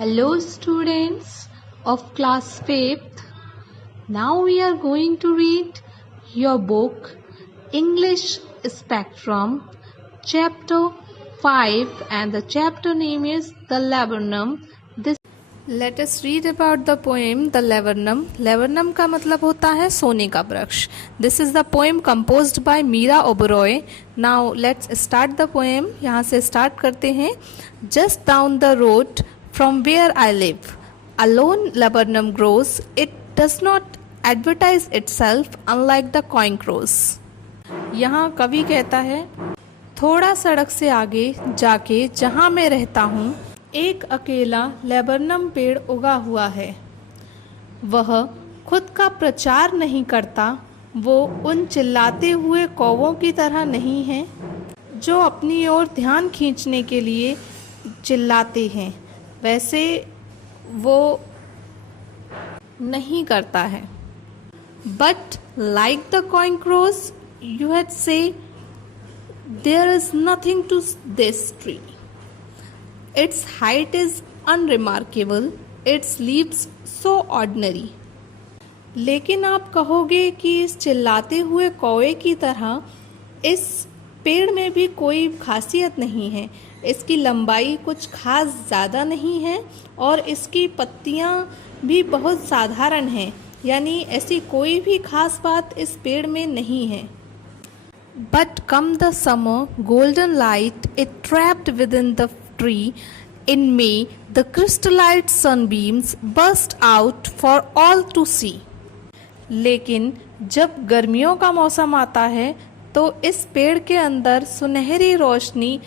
Hello students of class 5th. Now we are going to read your book English Spectrum chapter 5 and the chapter name is The Laburnum. Let us read about the poem The Laburnum. Laburnum का मतलब होता है सोने का वृक्ष. This is the poem composed by Meera Oberoi. Now let's start the poem. यहाँ से start करते हैं. Just down the road from where I live, a lone laburnum grows. It does not advertise itself unlike the coincross. यहाँ कवि कहता है, थोड़ा सड़क से आगे जाके जहाँ मैं रहता हूँ एक अकेला लेबरनम पेड़ उगा हुआ है. वह खुद का प्रचार नहीं करता. वो उन चिल्लाते हुए कौवों की तरह नहीं है जो अपनी ओर ध्यान खींचने के लिए चिल्लाते हैं. वैसे वो नहीं करता है. But like the coincross you had say, there is nothing to this tree. Its height is unremarkable, its leaves so ordinary. लेकिन आप कहोगे कि इस चिल्लाते हुए कौवे की तरह इस पेड़ में भी कोई खासियत नहीं है. इसकी लंबाई कुछ खास ज़्यादा नहीं है और इसकी पत्तियाँ भी बहुत साधारण हैं. यानी ऐसी कोई भी खास बात इस पेड़ में नहीं है. But come the summer golden light, it trapped within the tree. In May, the crystallite sunbeams burst out for all to see. लेकिन जब गर्मियों का मौसम आता है तो इस पेड़ के अंदर सुनहरी रोशनी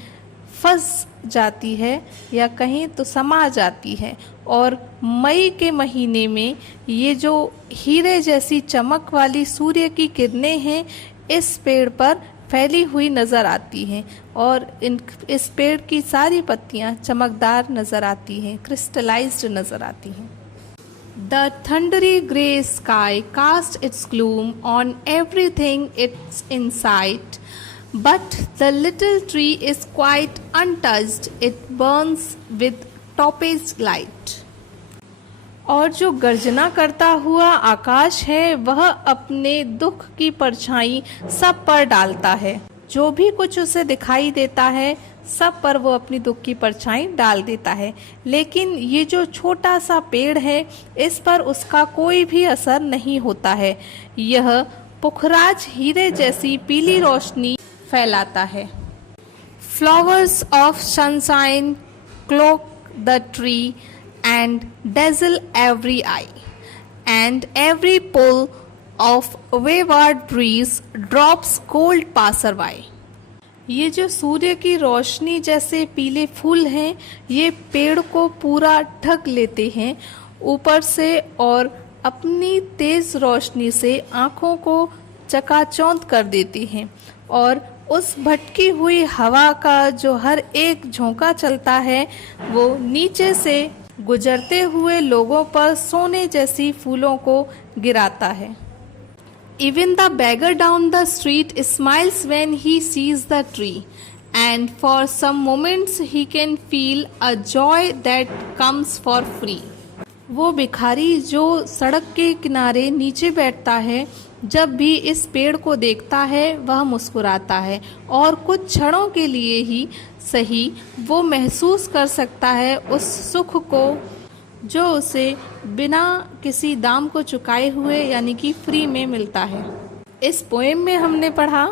फंस जाती है या कहीं तो समा जाती है और मई के महीने में ये जो हीरे जैसी चमक वाली सूर्य की किरणें हैं इस पेड़ पर फैली हुई नज़र आती हैं और इस पेड़ की सारी पत्तियां चमकदार नज़र आती हैं, क्रिस्टलाइज्ड नज़र आती हैं. The thundery grey sky casts its gloom on everything it's in sight, but the little tree is quite untouched. It burns with topaz light. और जो गर्जना करता हुआ आकाश है वह अपने दुख की परछाई सब पर डालता है. जो भी कुछ उसे दिखाई देता है सब पर वो अपनी दुख की परछाई डाल देता है. लेकिन ये जो छोटा सा पेड़ है इस पर उसका कोई भी असर नहीं होता है. यह पुखराज हीरे जैसी पीली रोशनी फैलाता है. Flowers of sunshine cloak the tree and dazzle every eye, and every pull of wayward breeze drops gold passerby. ये जो सूर्य की रोशनी जैसे पीले फूल हैं ये पेड़ को पूरा ढक लेते हैं ऊपर से और अपनी तेज रोशनी से आँखों को चकाचौंध कर देती हैं. और उस भटकी हुई हवा का जो हर एक झोंका चलता है वो नीचे से गुजरते हुए लोगों पर सोने जैसी फूलों को गिराता है. Even the beggar down the street smiles when he sees the tree, and for some moments he can feel a joy that comes for free. वो भिखारी जो सड़क के किनारे नीचे बैठता है जब भी इस पेड़ को देखता है वह मुस्कुराता है और कुछ क्षणों के लिए ही सही वो महसूस कर सकता है उस सुख को जो उसे बिना किसी दाम को चुकाए हुए यानी कि फ्री में मिलता है. इस पोएम में हमने पढ़ा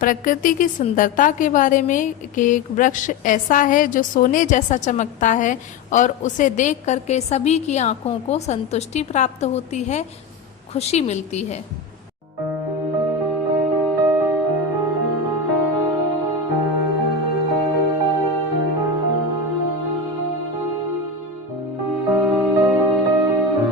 प्रकृति की सुंदरता के बारे में कि एक वृक्ष ऐसा है जो सोने जैसा चमकता है और उसे देख करके सभी की आंखों को संतुष्टि प्राप्त होती है, खुशी मिलती है.